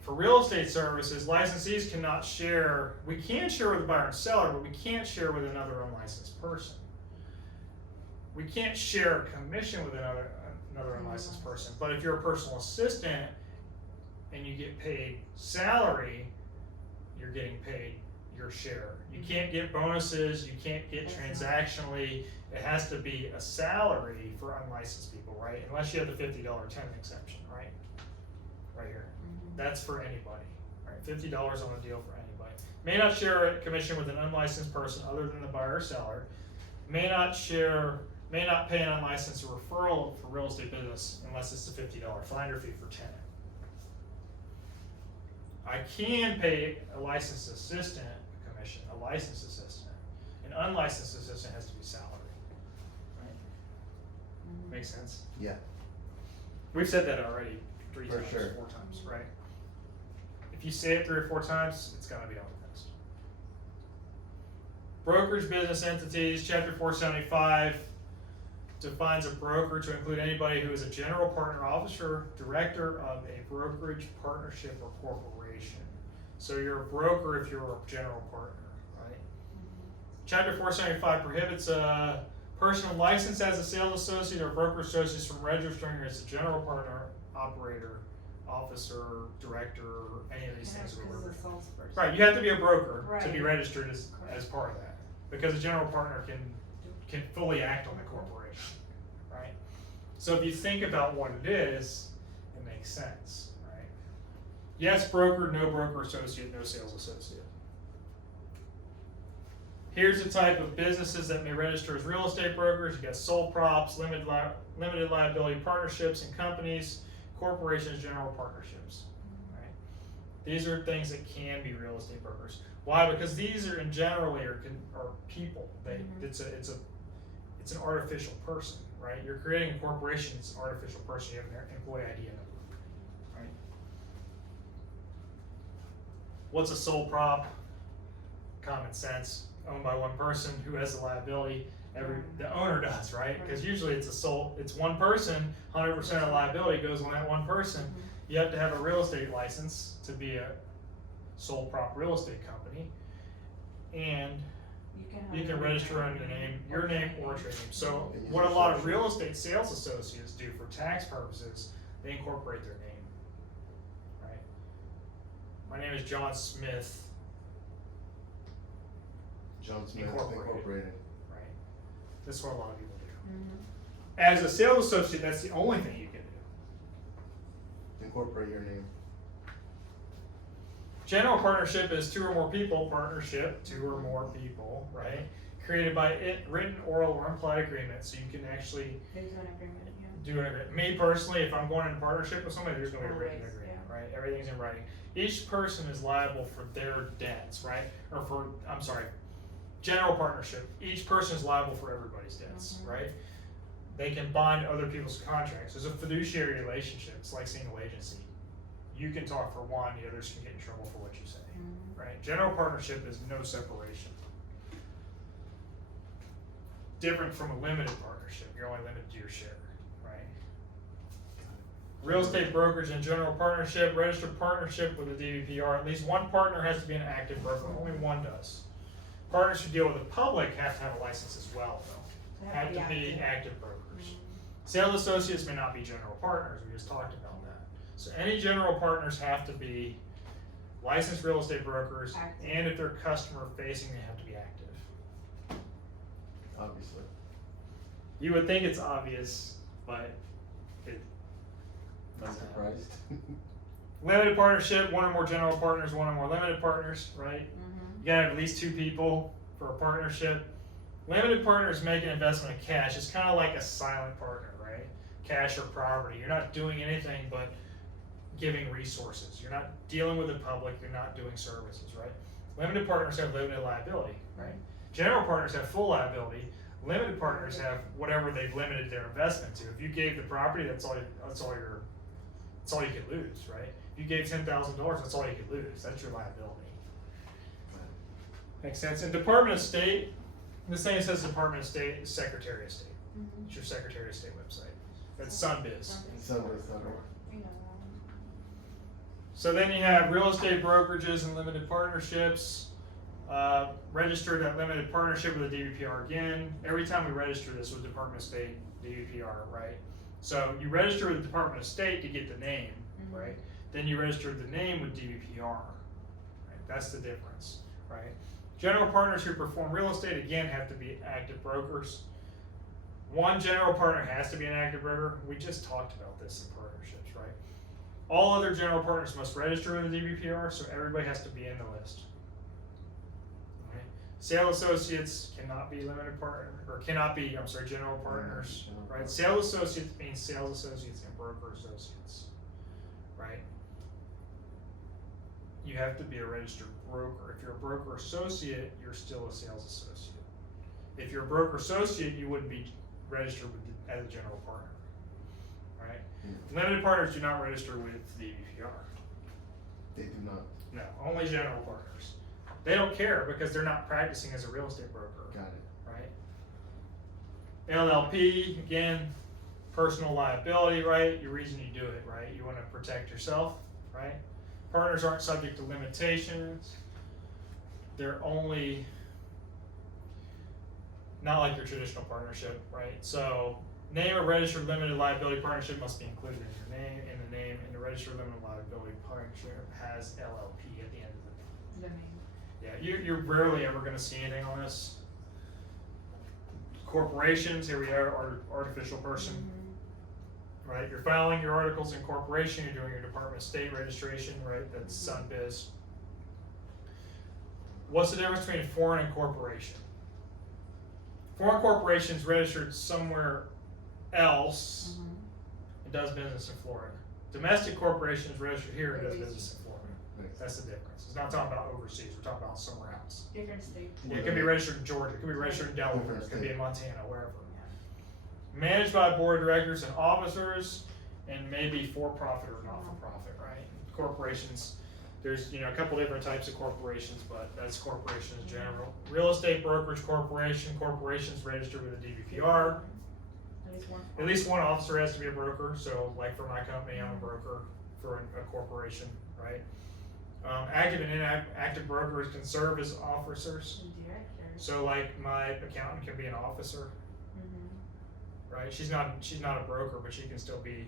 for real estate services, licensees cannot share, we can share with the buyer and seller, but we can't share with another unlicensed person. We can't share a commission with another unlicensed person, but if you're a personal assistant and you get paid salary, you're getting paid your share. You can't get bonuses, you can't get transactionally, it has to be a salary for unlicensed people, right? Unless you have the $50 tenant exemption, right? Right here. That's for anybody, right? $50 on a deal for anybody. May not share a commission with an unlicensed person other than the buyer or seller. May not pay an unlicensed referral for real estate business unless it's the $50 finder fee for tenant. I can pay a licensed assistant a commission, a licensed assistant. An unlicensed assistant has to be salary. Right? Make sense? Yeah. We've said that already 3 For times, sure. 4 times, right? If you say it 3 or 4 times, it's gonna be on the test. Brokerage business entities, chapter 475 defines a broker to include anybody who is a general partner, officer, director of a brokerage, partnership, or corporation. So you're a broker if you're a general partner, right? Chapter 475 prohibits a person licensed as a sales associate or broker associate from registering as a general partner, operator, officer, director, any of these things. Right, you have to be a broker to be registered as part of that, because a general partner can fully act on the corporation, right? So if you think about what it is, it makes sense, right? Yes, broker, no broker associate, no sales associate. Here's the type of businesses that may register as real estate brokers. You got sole props, limited liability partnerships and companies, corporations, general partnerships, right? These are things that can be real estate brokers. Why? Because these are generally are people. It's an artificial person, right? You're creating a corporation. It's an artificial person. You have an employee ID number, right? What's a sole prop? Common sense. Owned by one person who has the liability. The owner does, right? Because usually it's one person. 100% of liability goes on that one person. You have to have a real estate license to be a sole prop real estate company, and you can register under your name or trade name. So what a lot of real estate sales associates do for tax purposes, they incorporate their name, right? My name is John Smith. John Smith Incorporated. Incorporated. Right. That's what a lot of people do. As a sales associate, that's the only thing you can do. Incorporate your name. General partnership is two or more people, partnership, two or more people, right? Created by written, oral, or implied agreement, so you can actually There's an agreement, yeah. do an agreement. Me personally, if I'm going into partnership with somebody, there's gonna be a written Always, agreement, yeah. right? Everything's in writing. Each person is liable for their debts, right? General partnership, each person is liable for everybody's debts, right? They can bind other people's contracts. There's a fiduciary relationship. It's like single agency. You can talk for one, the others can get in trouble for what you say, right? General partnership is no separation. Different from a limited partnership. You're only limited to your share, right? Real estate brokerage and general partnership, registered partnership with the DVPR. At least one partner has to be an active broker. Only one does. Partners who deal with the public have to have a license as well, though. Have to be active brokers. Sales associates may not be general partners. We just talked about that. So any general partners have to be licensed real estate brokers, Active. and if they're customer facing, they have to be active. Obviously. You would think it's obvious, but it. I'm surprised. Limited partnership, one or more general partners, one or more limited partners, right? You gotta have at least two people for a partnership. Limited partners make an investment in cash. It's kind of like a silent partner, right? Cash or property. You're not doing anything but giving resources. You're not dealing with the public. You're not doing services, right? Limited partners have limited liability, right? General partners have full liability. Limited partners have whatever they've limited their investment to. If you gave the property, that's all you could lose, right? If you gave $10,000, that's all you could lose. That's your liability. Makes sense. And Department of State, this thing says Department of State is Secretary of State. It's your Secretary of State website. That's Sunbiz. So then you have real estate brokerages and limited partnerships. Registered at limited partnership with the DVPR again. Every time we register this with Department of State, DVPR, right? So you register with the Department of State to get the name, right? Then you register the name with DVPR, right? That's the difference, right? General partners who perform real estate, again, have to be active brokers. One general partner has to be an active broker. We just talked about this in partnerships, right? All other general partners must register with the DVPR, so everybody has to be in the list. Okay? Sales associates cannot be limited partner, or cannot be, general partners, right? Sales associates means sales associates and broker associates, right? You have to be a registered broker. If you're a broker associate, you're still a sales associate. If you're a broker associate, you wouldn't be registered as a general partner, right? Limited partners do not register with the DVPR. They do not. No, only general partners. They don't care because they're not practicing as a real estate broker. Got it. Right? LLP, again, personal liability, right? Your reason you do it, right? You want to protect yourself, right? Partners aren't subject to limitations. They're only, not like your traditional partnership, right? So, name of registered limited liability partnership must be included in your name, and the registered limited liability partnership has LLP at the end of the name. Yeah, you're rarely ever going to see anything on this. Corporations, here we are, artificial person. Right, you're filing your articles in corporation, you're doing your Department of State registration, right? That's Sunbiz. What's the difference between foreign and corporation? Foreign corporation is registered somewhere else and does business in Florida. Domestic corporation is registered here and does business in Florida. That's the difference. It's not talking about overseas, we're talking about somewhere else. Different states. It could be registered in Georgia, it could be registered in Delaware, it could be in Montana, wherever. Managed by board of directors and officers, and maybe for-profit or not-for-profit, right? Corporations, there's a couple different types of corporations, but that's corporations in general. Real estate brokerage corporation, corporations registered with the DVPR. At least one officer has to be a broker, so like for my company, I'm a broker for a corporation, right? Active and inactive brokers can serve as officers. So like my accountant can be an officer. Right? She's not a broker, but she can still be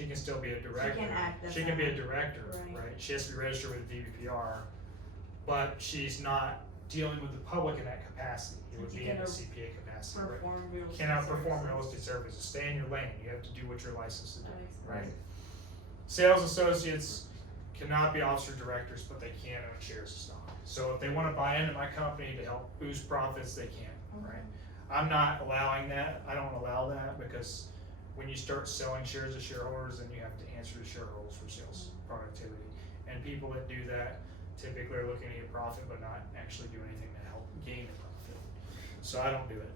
a director. She can be a director, right? She has to be registered with the DVPR, but she's not dealing with the public in that capacity. It would You be in the cannot CPA capacity, right? Perform real estate Cannot perform real services. estate services, stay in your lane, you have to do what you're licensed to do, That makes sense. right? Sales associates cannot be officer directors, but they can own shares of stock. So if they wanna buy into my company to help boost profits, they can, right? I'm not allowing that, I don't allow that, because when you start selling shares to shareholders, then you have to answer to shareholders for sales productivity. And people that do that typically are looking to get profit, but not actually do anything to help gain the profit. So I don't do it.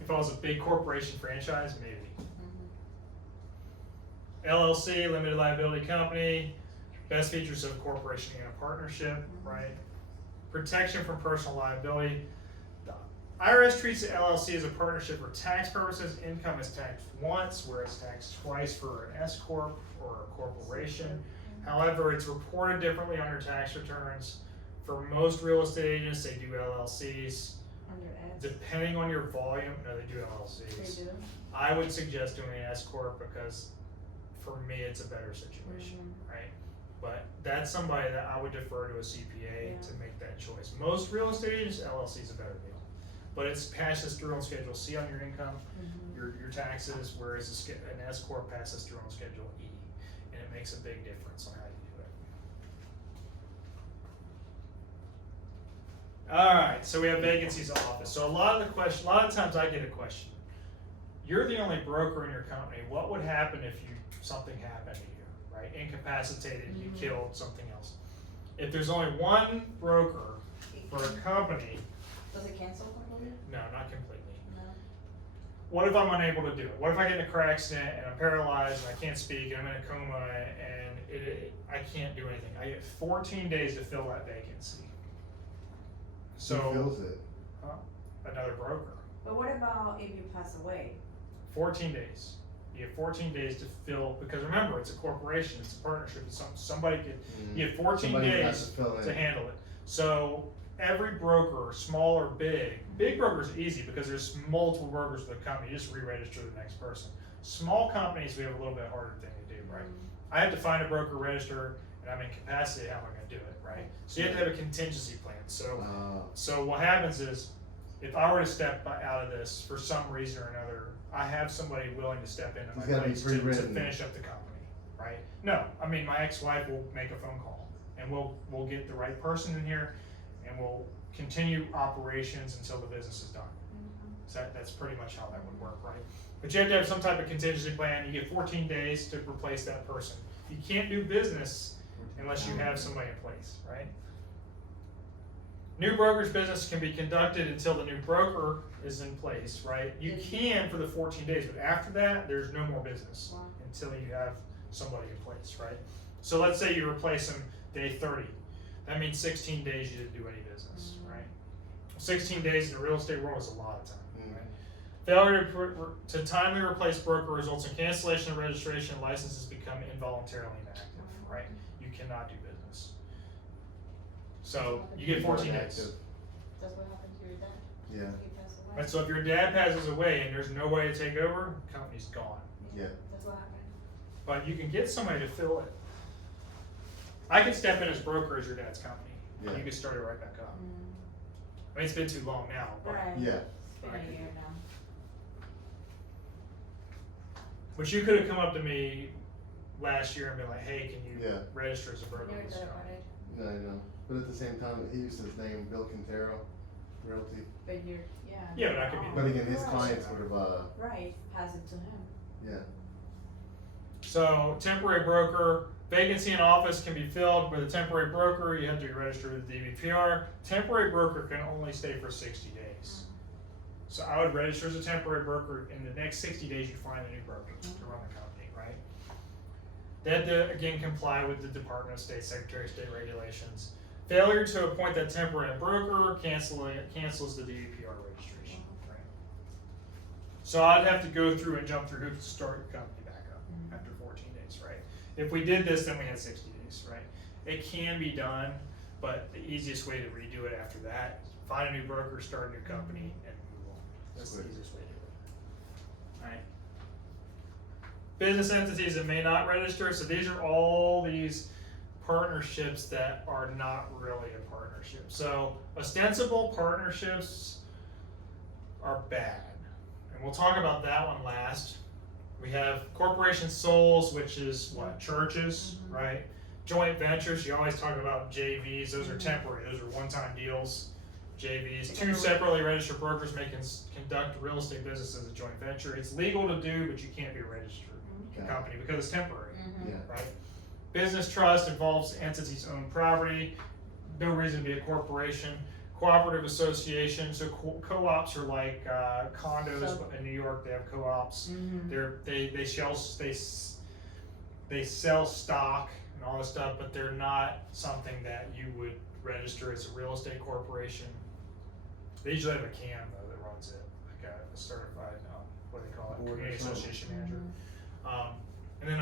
If I was a big corporation franchise, maybe. LLC, limited liability company, best features of a corporation and a partnership, right? Protection from personal liability. The IRS treats the LLC as a partnership for tax purposes. Income is taxed once, whereas taxed twice for an S corp or a corporation. However, it's reported differently on your tax returns. For most real estate agents, they do LLCs. Under Ed. Depending on your volume, no, they do They LLCs. do? I would suggest doing an S corp because for me, it's a better situation, right? But that's somebody that I would defer to a CPA Yeah. to make that choice. Most real estate agents, LLC is a better deal. But it's passes through on Schedule C on your income, your taxes, whereas an S corp passes through on Schedule E. And it makes a big difference on how you do it. Alright, so we have vacancies office. So a lot of times I get a question. You're the only broker in your company. What would happen if something happened to you, right? Incapacitated, you killed something else. If there's only one broker for a company, Does it cancel completely? no, not completely. No. What if I'm unable to do it? What if I get in a car accident and I'm paralyzed and I can't speak and I'm in a coma and I can't do anything? I get 14 days to fill that vacancy. Who So, fills it? another broker. But what about if you pass away? 14 days. You have 14 days to fill, because remember, it's a corporation, it's a partnership, it's somebody could, you have 14 Somebody has days to fill to in. handle it. So every broker, small or big brokers are easy because there's multiple brokers for the company, you just re-register the next person. Small companies, we have a little bit harder thing to do, right? I have to find a broker, register, and I'm incapacitated, how am I gonna do it, right? So you have to have a contingency plan. So what happens is, if I were to step out of this for some reason or another, I have somebody willing to step into It's my gotta be place to pre-written. finish up the company, right? No, I mean, my ex-wife will make a phone call and we'll get the right person in here and we'll continue operations until the business is done. So that's pretty much how that would work, right? But you have to have some type of contingency plan. You get 14 days to replace that person. You can't do business unless you have somebody in place, right? New broker's business can be conducted until the new broker is in place, right? You can for the 14 days, but after that, there's no more business until you have somebody in place, right? So let's say you replace them day 30. That means 16 days you didn't do any business, right? 16 days in the real estate world is a lot of time, right? Failure to timely replace broker results in cancellation of registration and licenses become involuntarily inactive, right? You cannot do business. So you get 14 days. That's what happened to your dad? Yeah. He passed away? Right, so if your dad passes away and there's no way to take over, the company's gone. Yeah. That's what happened. But you can get somebody to fill it. I can step in as broker as your dad's company. Yeah. You can start it right back up. I mean, it's been too long now, but, Right. Yeah. It's been a year now. but you could have come up to me last year and been like, hey, can you Yeah. register as a broker? Never with this thought company? about it. No, I know. But at the same time, he used his name, Bill Quintero, Realty. But you're, yeah. Yeah, but I could be- But again, his Right. clients would have, Right, pass it to him. yeah. So temporary broker, vacancy in office can be filled with a temporary broker, you have to be registered with the DBPR. Temporary broker can only stay for 60 days. So I would register as a temporary broker, in the next 60 days you find a new broker to run the company, right? They have to, again, comply with the Department of State, Secretary of State regulations. Failure to appoint that temporary broker cancels the DBPR registration, right? So I'd have to go through and jump through hoops to start your company back up after 14 days, right? If we did this, then we had 60 days, right? It can be done, but the easiest way to redo it after that, find a new broker, start a new company, and move on. That's the Quick. easiest way to do it. Alright. Business entities that may not register, so these are all these partnerships that are not really a partnership. So ostensible partnerships are bad. And we'll talk about that one last. We have corporation souls, which is what? Churches, right? Joint ventures, you always talk about JVs, those are temporary, those are one-time deals. JVs, two separately registered brokers may conduct real estate business as a joint venture. It's legal to do, but you can't be a registered company because it's temporary, right? Business trust involves entities' own property, no reason to be a corporation. Cooperative association, so co-ops are like condos in New York. They have co-ops. They sell stock and all this stuff, but they're not something that you would register as a real estate corporation. They usually have a CAM though that runs it, like a certified what do they call it, community association manager. And then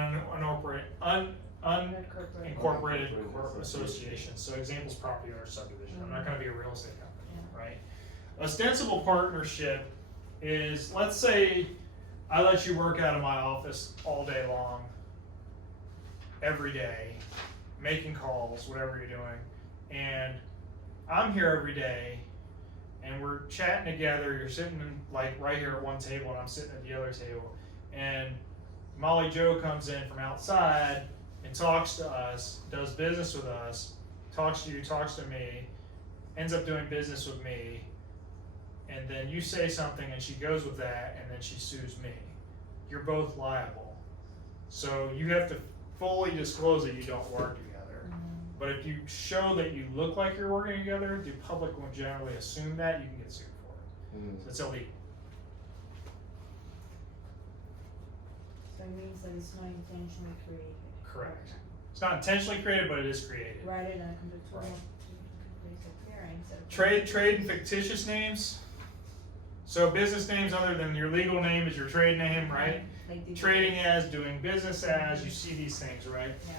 unincorporated associations. So examples, property owner subdivision. I'm not going to be a real estate company, right? Ostensible partnership is, let's say I let you work out of my office all day long, every day, making calls, whatever you're doing, and I'm here every day, and we're chatting together. You're sitting like right here at one table, and I'm sitting at the other table, and Molly Joe comes in from outside and talks to us, does business with us, talks to you, talks to me, ends up doing business with me, and then you say something and she goes with that and then she sues me. You're both liable. So you have to fully disclose that you don't work together. But if you show that you look like you're working together, the public will generally assume that you can get sued for it. So it's illegal. So it means that it's not intentionally created. Correct. It's not intentionally created, but it is created. Write it and come to place of hearing instead of. Trade and fictitious names. So business names other than your legal name is your trade name, right? Like Trading as, doing business as, you see these things, right? Yeah.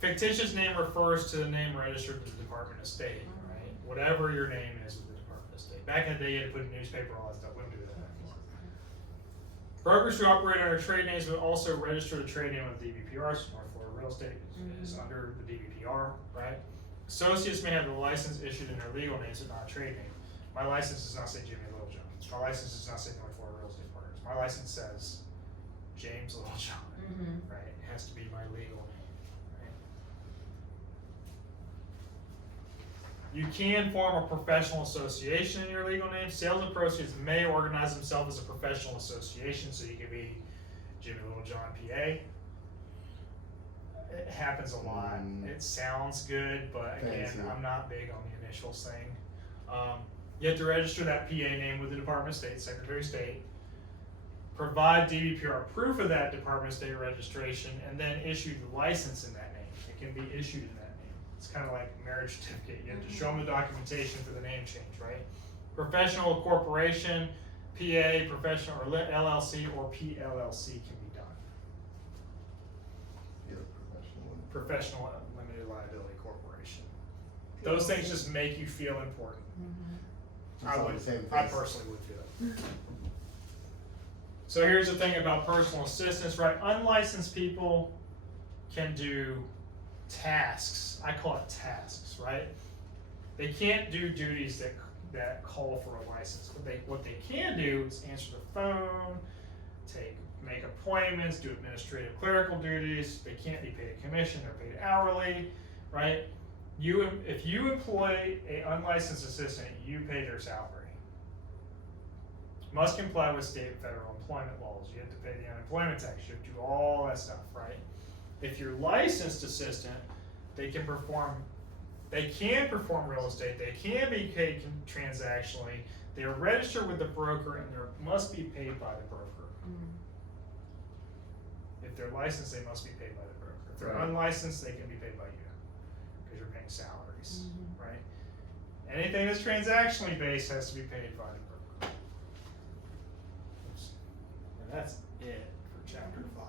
Fictitious name refers to the name registered with the Department of State, right? Whatever your name is with the Department of State. Back in the day, you had to put in newspaper, all that stuff. We don't do that anymore. Brokers who operate under trade names will also register the trade name of the DBPR. So North Florida Real Estate is under the DBPR, right? Associates may have the license issued in their legal names, but not a trade name. My license does not say Jimmy Littlejohn. My license does not say North Florida Real Estate Partners. My license says James Littlejohn, right? It has to be my legal name, right? You can form a professional association in your legal name. Sales and proceeds may organize themselves as a professional association, so you can be Jimmy Littlejohn, PA. It happens a lot. It sounds good, but again, Fancy. I'm not big on the initials thing. You have to register that PA name with the Department of State, Secretary of State. Provide DBPR proof of that Department of State registration, and then issue the license in that name. It can be issued in that name. It's kind of like a marriage certificate. You have to show them the documentation for the name change, right? Professional corporation, PA, professional or LLC or PLLC can be done. Professional limited liability corporation. Those things just make you feel important. I personally would feel it. So here's the thing about personal assistance, right? Unlicensed people can do tasks. I call it tasks, right? They can't do duties that call for a license. What they can do is answer the phone, make appointments, do administrative clerical duties. They can't be paid a commission, they're paid hourly, right? If you employ an unlicensed assistant, you pay their salary. Must comply with state and federal employment laws. You have to pay the unemployment tax, you have to do all that stuff, right? If you're licensed assistant, they can perform real estate, they can be paid transactionally, they are registered with the broker, and they must be paid by the broker. If they're licensed, they must be paid by the broker. If they're unlicensed, they can be paid by you, because you're paying salaries, right? Anything that's transactionally based has to be paid by the broker. Oops. And that's it for chapter 5.